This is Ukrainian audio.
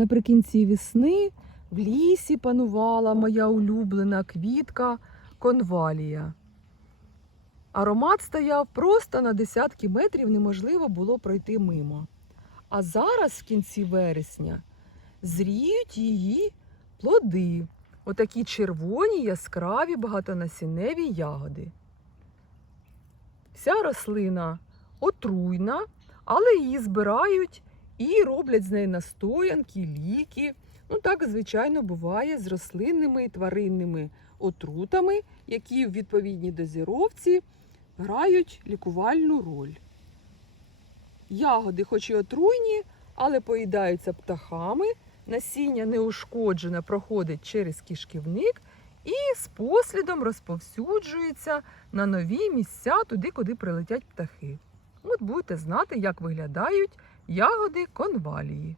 Наприкінці весни в лісі панувала моя улюблена квітка конвалія. Аромат стояв просто на десятки метрів, неможливо було пройти мимо. А зараз, в кінці вересня, зріють її плоди. Отакі червоні, яскраві, багатонасінневі ягоди. Вся рослина отруйна, але її збирають і роблять з неї настоянки, ліки. Ну так, звичайно, буває з рослинними і тваринними отрутами, які в відповідній дозіровці грають лікувальну роль. Ягоди, хоч і отруйні, але поїдаються птахами, насіння неушкоджене проходить через кишківник і з послідом розповсюджується на нові місця туди, куди прилетять птахи. От будете знати, як виглядають ягоди конвалії.